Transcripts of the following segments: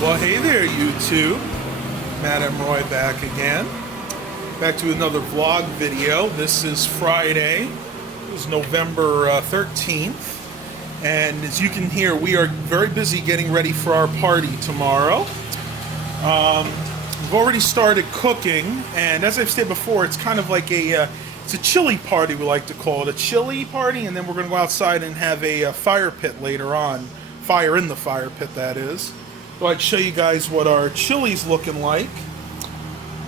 Well, hey there, YouTube. Matt M. Roy back again. Back to another vlog video. This is Friday. It was November 13th. And as you can hear, we are very busy getting ready for our party tomorrow. We've already started cooking, and as I've said before, it's kind of like it's a chili party, we like to call it. A chili party, and then we're going to go outside and have a fire pit later on. Fire in the fire pit, that is. So I'd show you guys what our chili's looking like.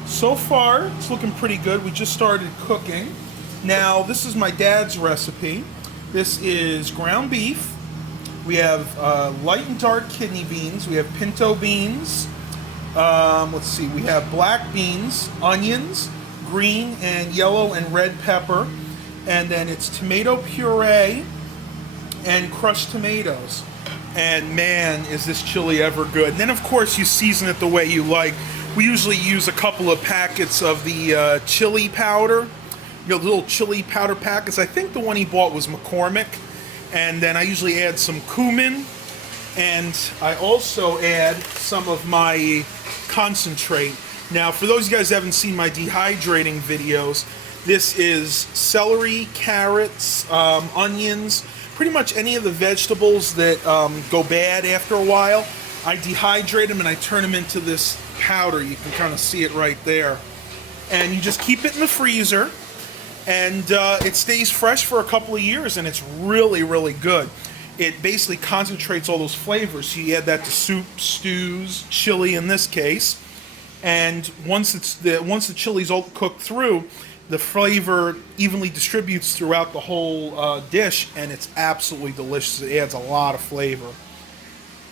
So far, it's looking pretty good. We just started cooking. Now, this is my dad's recipe. This is ground beef. We have light and dark kidney beans. We have pinto beans. Let's see, we have black beans, onions, green and yellow and red pepper. And then it's tomato puree and crushed tomatoes. And man, is this chili ever good. And then of course you season it the way you like. We usually use a couple of packets of the chili powder, you know, little chili powder packets. I think the one he bought was McCormick. And then I usually add some cumin, and I also add some of my concentrate. Now, for those of you guys who haven't seen my dehydrating videos, this is celery, carrots, onions, pretty much any of the vegetables that go bad after a while. I dehydrate them and I turn them into this powder. You can kind of see it right there. And you just keep it in the freezer, and it stays fresh for a couple of years, and it's really, really good. It basically concentrates all those flavors. So you add that to soup, stews, chili in this case, and once the chili's all cooked through, the flavor evenly distributes throughout the whole dish, and it's absolutely delicious. It adds a lot of flavor.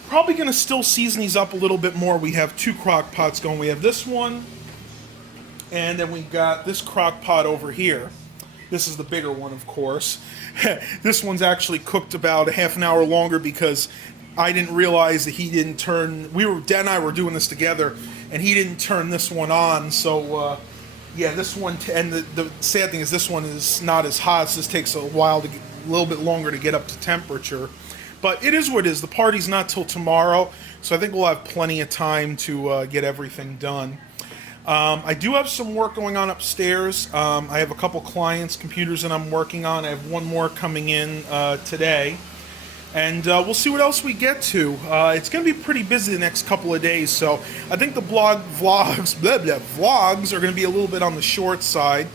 Probably going to still season these up a little bit more. We have two crock pots going. We have this one, and then we got this crock pot over here. This is the bigger one, of course. This one's actually cooked about a half an hour longer because I didn't realize that he didn't turn... Dad and I were doing this together, and he didn't turn this one on, so... yeah, this one, and the sad thing is this one is not as hot, so this takes a while a little bit longer to get up to temperature. But it is what it is. The party's not till tomorrow, so I think we'll have plenty of time to get everything done. I do have some work going on upstairs. I have a couple clients' computers that I'm working on. I have one more coming in today. And we'll see what else we get to. It's going to be pretty busy the next couple of days, so I think the vlogs are going to be a little bit on the short side.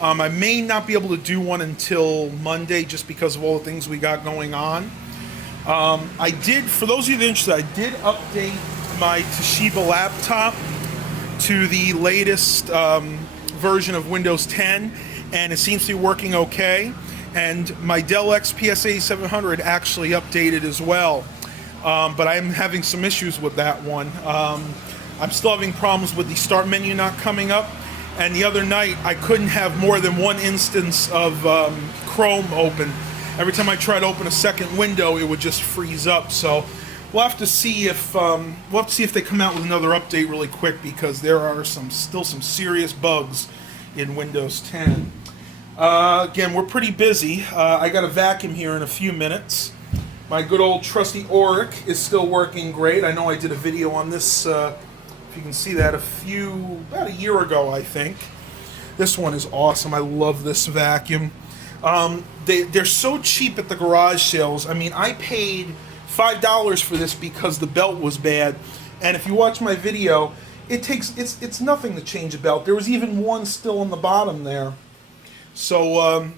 I may not be able to do one until Monday just because of all the things we got going on. I did, for those of you that are interested, I did update my Toshiba laptop to the latest version of Windows 10, and it seems to be working okay. And my Dell XPS 8700 actually updated as well, but I'm having some issues with that one. I'm still having problems with the start menu not coming up, and the other night I couldn't have more than one instance of Chrome open. Every time I tried to open a second window, it would just freeze up. So we'll have to see if they come out with another update really quick, because there are still some serious bugs in Windows 10. Again, we're pretty busy. I got a vacuum here in a few minutes. My good old trusty Oric is still working great. I know I did a video on this, if you can see that, about a year ago, I think. This one is awesome. I love this vacuum. They're so cheap at the garage sales. I mean, I paid $5 for this because the belt was bad. And if you watch my video, it's nothing to change a belt. There was even one still on the bottom there. So,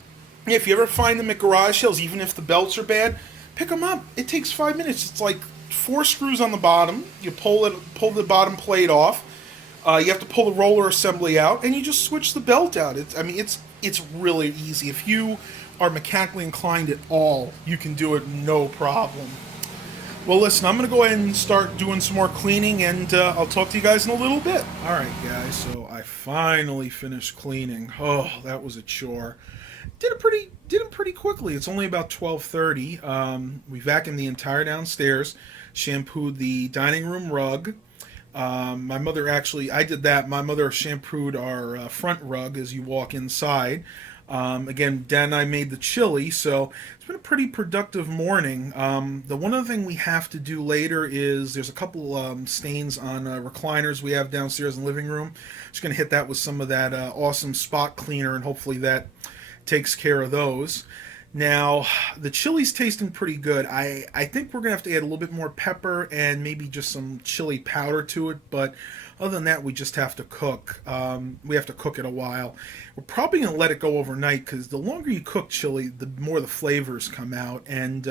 if you ever find them at garage sales, even if the belts are bad, pick them up. It takes 5 minutes. It's like 4 screws on the bottom. You pull the bottom plate off. You have to pull the roller assembly out, and you just switch the belt out. It's really easy. If you are mechanically inclined at all, you can do it no problem. Well, listen, I'm going to go ahead and start doing some more cleaning, and I'll talk to you guys in a little bit. All right, guys, so I finally finished cleaning. Oh, that was a chore. Did it pretty quickly. It's only about 12:30. We vacuumed the entire downstairs, shampooed the dining room rug. My mother I did that. My mother shampooed our front rug as you walk inside. Again, Dan and I made the chili, so it's been a pretty productive morning. The one other thing we have to do later is there's a couple stains on recliners we have downstairs in the living room. Just going to hit that with some of that awesome spot cleaner, and hopefully that takes care of those. Now, the chili's tasting pretty good. I think we're going to have to add a little bit more pepper and maybe just some chili powder to it, but other than that, we just have to cook. We have to cook it a while. We're probably going to let it go overnight because the longer you cook chili, the more the flavors come out. And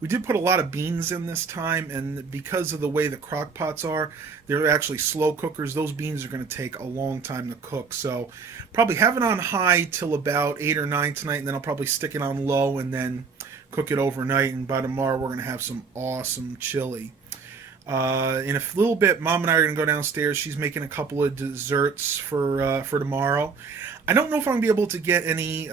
we did put a lot of beans in this time, and because of the way the crock pots are, they're actually slow cookers. Those beans are going to take a long time to cook. So probably have it on high till about 8 or 9 tonight, and then I'll probably stick it on low and then cook it overnight. And by tomorrow, we're going to have some awesome chili. In a little bit, Mom and I are going to go downstairs. She's making a couple of desserts for tomorrow. I don't know if I'm going to be able to get any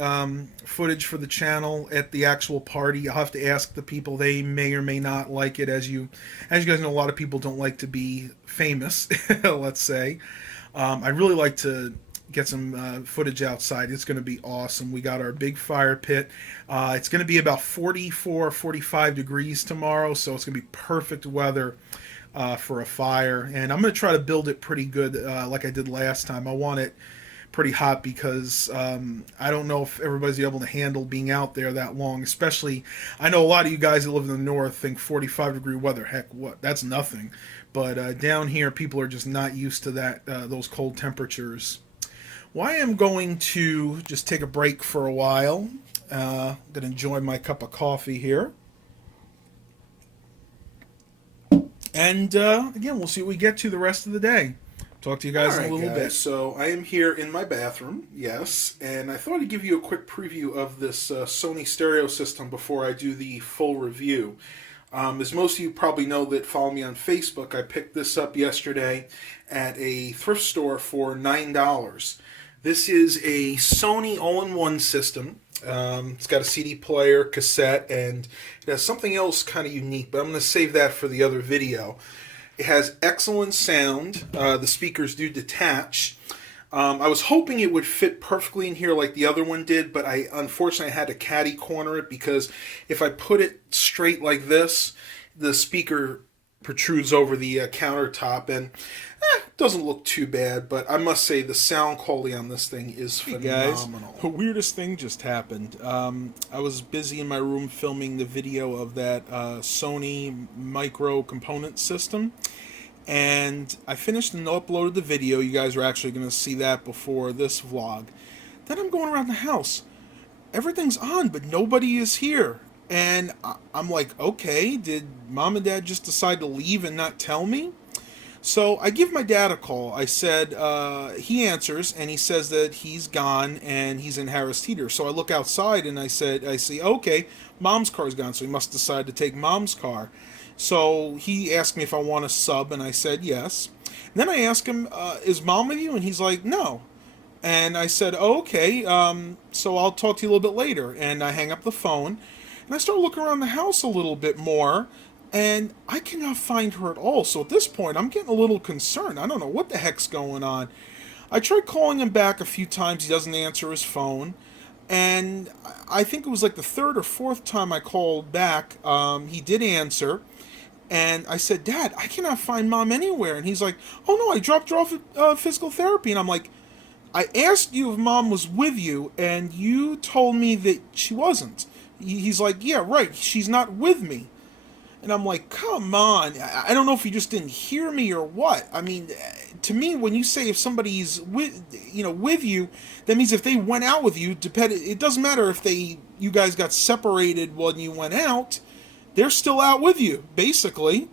footage for the channel at the actual party. I'll have to ask the people. They may or may not like it. As you guys know, a lot of people don't like to be famous, let's say. I'd really like to get some footage outside. It's going to be awesome. We got our big fire pit. It's going to be about 44, 45 degrees tomorrow, so it's going to be perfect weather for a fire. And I'm going to try to build it pretty good like I did last time. I want it pretty hot because I don't know if everybody's able to handle being out there that long, especially I know a lot of you guys that live in the north think 45 degree weather, heck, what, that's nothing. But down here, people are just not used to that those cold temperatures. Well, I am going to just take a break for a while. I'm going to enjoy my cup of coffee here. And again, we'll see what we get to the rest of the day. Talk to you guys in a little bit. So I am here in my bathroom, yes, and I thought I'd give you a quick preview of this Sony stereo system before I do the full review. As most of you probably know that follow me on Facebook, I picked this up yesterday at a thrift store for $9. This is a Sony all-in-one system. It's got a CD player, cassette, and it has something else kind of unique, but I'm going to save that for the other video. It has excellent sound. The speakers do detach. I was hoping it would fit perfectly in here like the other one did, but unfortunately I had to catty corner it because if I put it straight like this, the speaker protrudes over the countertop, and it doesn't look too bad, but I must say the sound quality on this thing is phenomenal. Guys, the weirdest thing just happened. I was busy in my room filming the video of that Sony micro component system, and I finished and uploaded the video. You guys are actually going to see that before this vlog. Then I'm going around the house. Everything's on, but nobody is here. And I'm like, okay, did Mom and Dad just decide to leave and not tell me? So I give my dad a call. I said, he answers, and he says that he's gone and he's in Harris Teeter. So I look outside and I see, okay, Mom's car's gone, so he must decide to take Mom's car. So he asked me if I want a sub, and I said yes. And then I asked him, is Mom with you? And he's like, no. And I said, oh, okay, so I'll talk to you a little bit later. And I hang up the phone. And I start looking around the house a little bit more, and I cannot find her at all. So at this point, I'm getting a little concerned. I don't know what the heck's going on. I tried calling him back a few times. He doesn't answer his phone. And I think it was like the third or fourth time I called back, he did answer. And I said, Dad, I cannot find Mom anywhere. And he's like, oh, no, I dropped her off at physical therapy. And I'm like, I asked you if Mom was with you, and you told me that she wasn't. He's like, yeah, right, she's not with me. And I'm like, come on. I don't know if you just didn't hear me or what. I mean, to me, when you say if somebody's with you, that means if they went out with you, it doesn't matter if you guys got separated when you went out, they're still out with you, basically.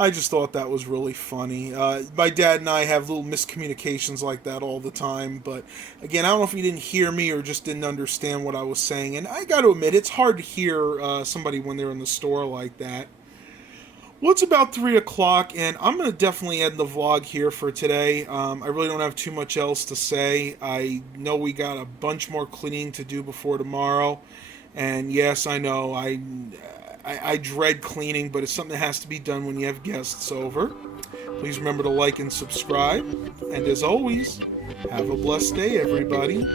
I just thought that was really funny. My dad and I have little miscommunications like that all the time. But again, I don't know if he didn't hear me or just didn't understand what I was saying. And I got to admit, it's hard to hear somebody when they're in the store like that. Well, it's about 3 o'clock, and I'm going to definitely end the vlog here for today. I really don't have too much else to say. I know we got a bunch more cleaning to do before tomorrow. And yes, I know, I dread cleaning, but it's something that has to be done when you have guests over. Please remember to like and subscribe. And as always, have a blessed day, everybody.